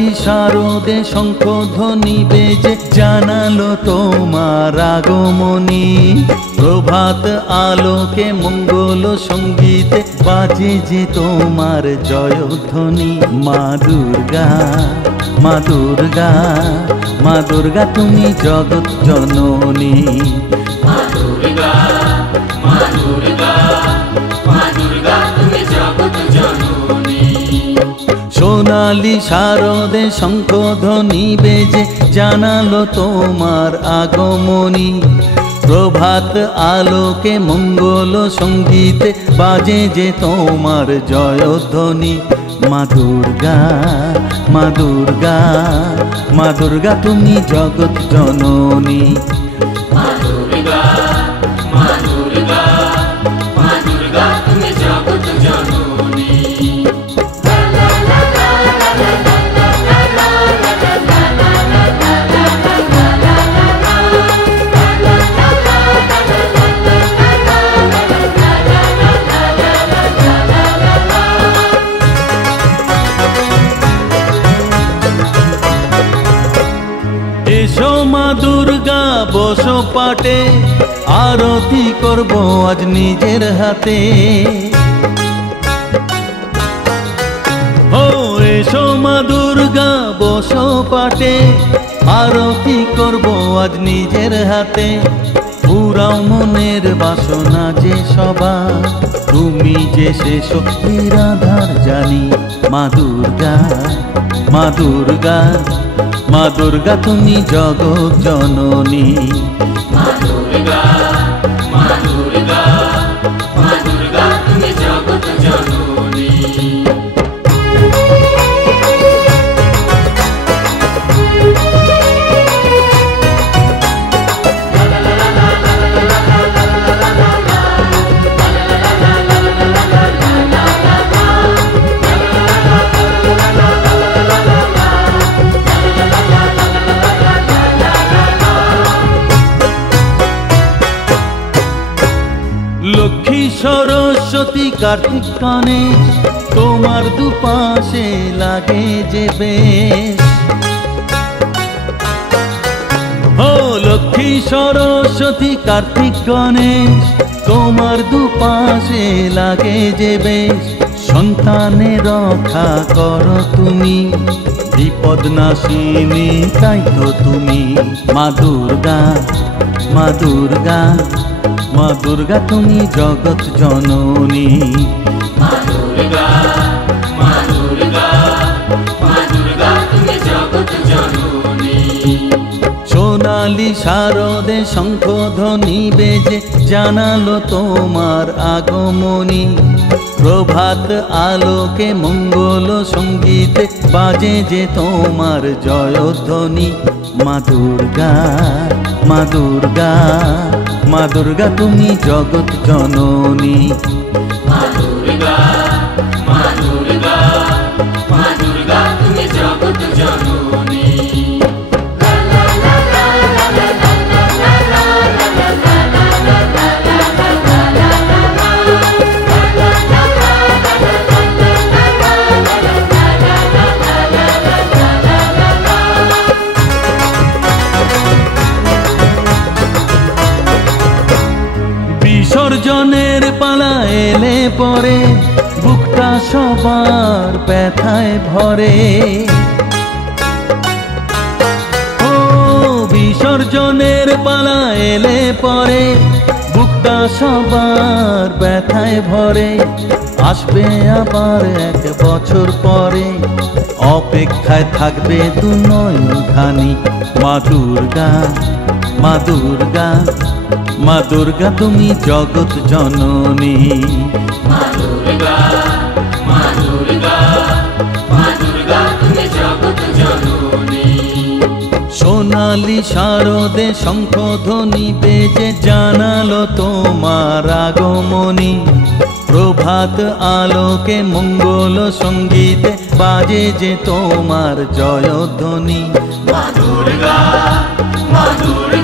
সোনালি শারদে শঙ্খধ্বনি বেজে জানালো তোমার আগমনী। প্রভাত আলোকে মঙ্গল সঙ্গীতে বাজে যে তোমার জয়ধ্বনি। মা দুর্গা, মা দুর্গা, মা দুর্গা তুমি জগৎ জননী। মা দুর্গা, মা দুর্গা, মা দুর্গা তুমি জগৎ জননী। সোনালি শারদে শঙ্খধ্বনি বেজে জানালো তোমার আগমনী। প্রভাত আলোকে মঙ্গল সঙ্গীতে বাজে যে তোমার জয়ধ্বনি। মা দুর্গা, মা দুর্গা, মা দুর্গা তুমি জগৎ জননী। মা দুর্গা, মা দুর্গা, মা দুর্গা তুমি জগৎ জননী। এসো মা দুর্গা বসো পাটে, আরতি করব আজ নিজের হাতে। ও এসো মা দুর্গা বসো পাটে, আরতি করব আজ নিজের হাতে। পুরাও মনের বাসনা যে সবার, তুমি যে সে শক্তির আধার জানি। মা দুর্গা, মা দুর্গা, মা দুর্গা তুমি জগৎ জননী। মা দুর্গা, মা দুর্গা, মা দুর্গা তুমি জগৎ জননী। লক্ষ্মী সরস্বতী কার্তিক গণেশ তোমার দুপাশে লাগে যে বেশ। ও লক্ষ্মী সরস্বতী কার্তিক গণেশ তোমার দুপাশে লাগে যে বেশ। সন্তানের রক্ষা করো তুমি, বিপদ নাশিনী তাই তো তুমি। মা দুর্গা, মা দুর্গা, মা দুর্গা তুমি জগৎ জননী। মা দুর্গা, মা দুর্গা, মা দুর্গা তুমি জগৎ জননী। সোনালি শারদে শঙ্খধ্বনি বেজে জানালো তোমার আগমনী। প্রভাত আলোকে মঙ্গল সঙ্গীতে বাজে যে তোমার জয়ধ্বনি। মা দুর্গা, মা দুর্গা, মা দুর্গা তুমি জগৎ জননী। মা দুর্গা, মা দুর্গা, মা দুর্গা তুমি জগৎ জননী। বিসর্জনের পালা এলে পরে বুকটা সবার ব্যথায় ভরে। ও বিসর্জনের পালা এলে পরে বুকটা সবার ব্যথায় ভরে। আসবে আবার এক বছর পরে, অপেক্ষায় থাকবে দু নয়ন খানি। মা দুর্গা, মা দুর্গা, মা দুর্গা তুমি জগৎ জননী। মা দুর্গা, মা দুর্গা, মা দুর্গা তুমি জগৎ জননী। সোনালি শারদে শঙ্খধ্বনি বেজে জানালো তোমার আগমনী। প্রভাত আলোকে মঙ্গল সঙ্গীতে বাজে যে তোমার জয়ধ্বনি। মা দুর্গা, মা দুর্গা।